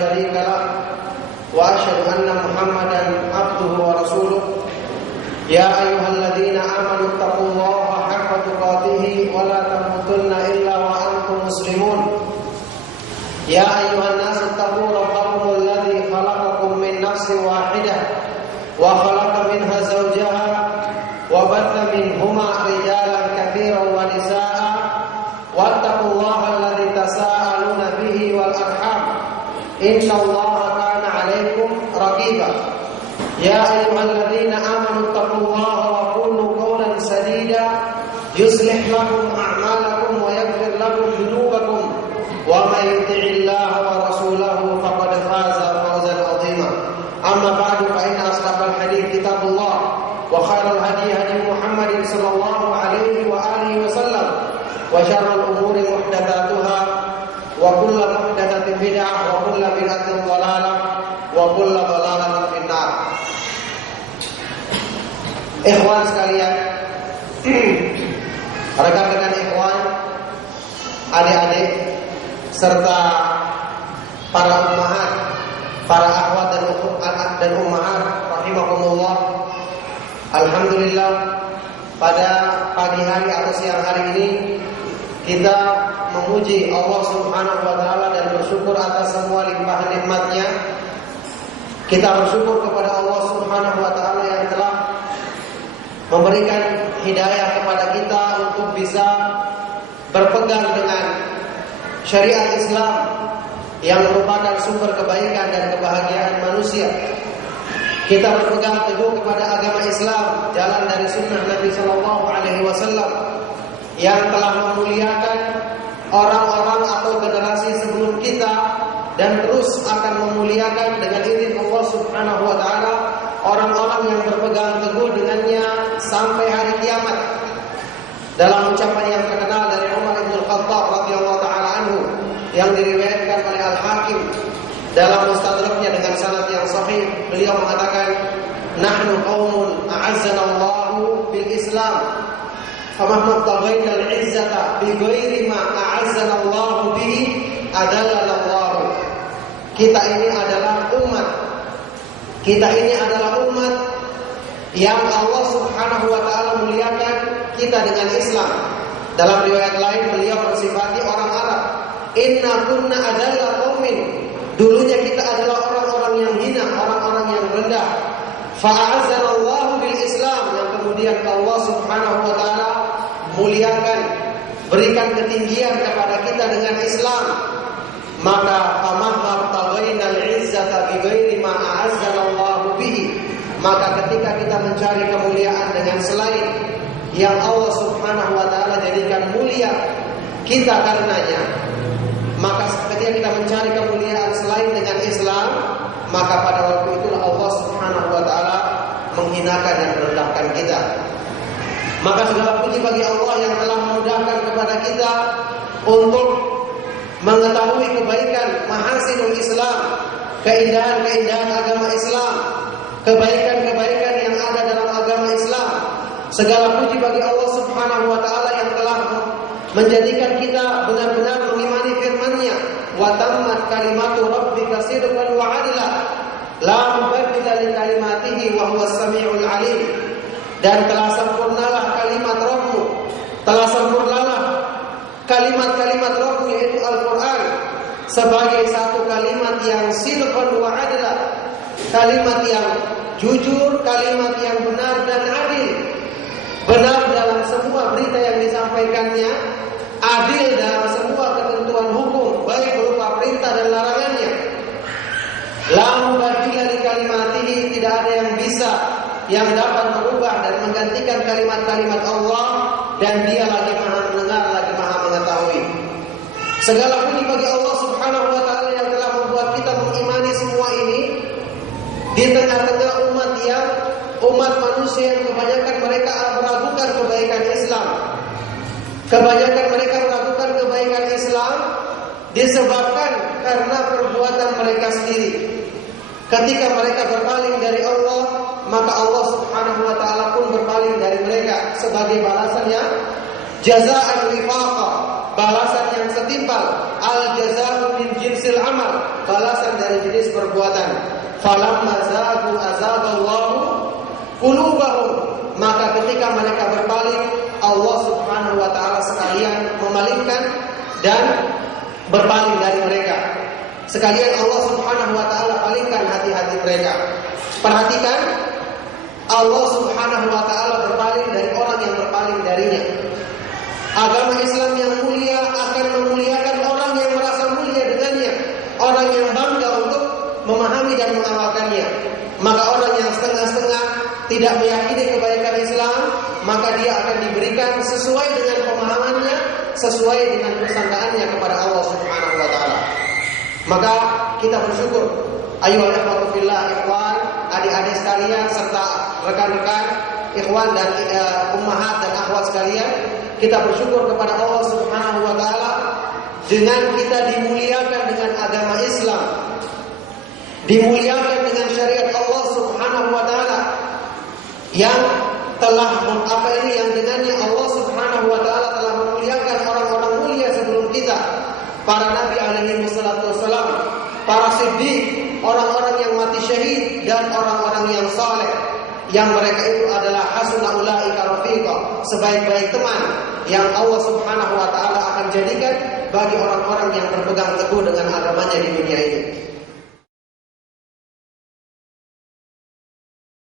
شريك له وأشهد أن محمدا عبده ورسوله يا أيها الذين آمنوا اتقوا الله حق تقاته ولا تموتن إلا وأنتم مسلمون يا أيها الناس اتقوا ربكم الذي خلقكم من نفس واحدة وخلق منها زوجها وبث منهما رجالا كثيرا ونساء واتقوا الله الذي تساءلون به والأرحام إن الله كان عليكم رقيبا يا أيها الذين آمنوا اتقوا الله وقولوا قولا سديدا يصلح لكم أعمالكم ويغفر لكم ذنوبكم ومن يطع الله ورسوله فقد فاز فوزا عظيما أما بعد فإن أصدق الحديث كتاب الله وخير الهدي هدي محمد صلى الله عليه وآله وسلم وشر الأمور محدثاتها وكل محدثة بدعة وكل بدعة ضلالة وكل ضلالة في النار. Ikhwan sekalian, rekan-rekan ikhwan, adik-adik serta para ummahat, para akhwat dan ummahat rahimakumullah. Alhamdulillah, pada pagi hari atau siang hari ini kita memuji Allah Subhanahu wa taala dan bersyukur atas semua limpahan nikmat-Nya. Kita bersyukur kepada Allah Subhanahu wa taala yang telah memberikan hidayah kepada kita untuk bisa berpegang dengan syariat Islam yang merupakan sumber kebaikan dan kebahagiaan manusia. Kita berpegang teguh kepada agama Islam, jalan dari sunnah Nabi Sallallahu Alaihi Wasallam yang telah memuliakan orang-orang atau generasi sebelum kita dan terus akan memuliakan dengan izin Allah Subhanahu Wa Taala orang-orang yang berpegang teguh dengannya sampai hari kiamat. Dalam ucapan yang terkenal dari Umar bin Khattab radhiyallahu taala anhu yang diriwayatkan oleh Al-Hakim dalam mustadraknya dengan sanad yang sahih, beliau mengatakan, "Nahnu qaumun a'azzana Allahu bil Islam, famahma taghaina al-'izzata bi ghairi ma a'azzana Allahu bihi adallana Allah." Kita ini adalah umat yang Allah Subhanahu wa taala muliakan kita dengan Islam. Dalam riwayat lain beliau mensifati orang Arab, "Inna kunna adalla qaumin." Dulunya kita adalah orang-orang yang hina, orang-orang yang rendah. Fa'azzanallahu bil Islam, yang kemudian Allah Subhanahu wa taala muliakan, berikan ketinggian kepada kita dengan Islam. Maka famahma taghainal izzata bi ghairi ma a'azzanallahu bihi. Maka ketika kita mencari kemuliaan dengan selain yang Allah Subhanahu wa taala jadikan mulia kita karenanya, maka ketika kita mencari kemuliaan selain dengan Islam, maka pada waktu itulah Allah Subhanahu wa taala menghinakan dan merendahkan kita. Maka segala puji bagi Allah yang telah memudahkan kepada kita untuk mengetahui kebaikan mahasinul Islam, keindahan-keindahan agama Islam, kebaikan-kebaikan yang ada dalam agama Islam. Segala puji bagi Allah Subhanahu wa taala yang telah menjadikan kita benar-benar mengimani firman-Nya, wa tammat kalimatu rabbika sidqan wa 'adla la mubaddila li kalimatihi wa huwas samiul alim. Dan telah sempurnalah kalimat Rabbmu, telah sempurnalah kalimat-kalimat Rabbmu yaitu Al-Qur'an sebagai satu kalimat yang sidqan wa 'adla, kalimat yang jujur, kalimat yang benar dan adil. Benar dalam semua berita yang disampaikannya, adil dalam semua ketentuan hukum, baik berupa perintah dan larangannya. La mubaddila li kalimatihi, tidak ada yang bisa yang dapat merubah dan menggantikan kalimat-kalimat Allah, dan Dia lagi Maha mendengar, lagi Maha mengetahui. Segala puji bagi Allah Subhanahu wa taala yang telah membuat kita mengimani semua ini di tengah-tengah umat manusia yang kebanyakan mereka meragukan kebaikan Islam. Kebanyakan mereka meragukan kebaikan Islam disebabkan karena perbuatan mereka sendiri. Ketika mereka berpaling dari Allah, maka Allah Subhanahu wa taala pun berpaling dari mereka sebagai balasannya, jazaa'an wifaqa, balasan yang setimpal. Al jazaa'u min jinsil amal, balasan dari jenis perbuatan. Falamma zagu azagallahu qulubahum, maka ketika mereka berpaling, Allah Subhanahu wa taala sekalian memalingkan dan berpaling dari mereka. Sekalian Allah Subhanahu wa taala palingkan hati-hati mereka. Perhatikan, Allah Subhanahu wa taala berpaling dari orang yang berpaling darinya. Agama Islam yang mulia akan memuliakan orang yang merasa mulia dengannya, orang yang bangga untuk memahami dan mengamalkannya. Maka orang yang setengah-setengah tidak meyakini kebaikan Islam, maka dia akan diberikan sesuai dengan pemahamannya, sesuai dengan persangkaannya kepada Allah Subhanahu wa taala. Maka kita bersyukur, ayyuhal ikhwatu fillah, ikhwan, adik-adik sekalian serta rekan-rekan ikhwan dan ummahat dan akhwat sekalian, kita bersyukur kepada Allah Subhanahu wa taala dengan kita dimuliakan dengan agama Islam, dimuliakan dengan syariat Allah Subhanahu wa taala yang telah yang dengannya Allah Subhanahu wa taala telah memuliakan orang-orang mulia sebelum kita, para nabi alaihi wassalatu wassalam, para siddiq, orang-orang yang mati syahid dan orang-orang yang saleh, yang mereka itu adalah hasuna ulaika rafiqa, sebaik-baik teman yang Allah Subhanahu wa taala akan jadikan bagi orang-orang yang berpegang teguh dengan agamanya di dunia ini.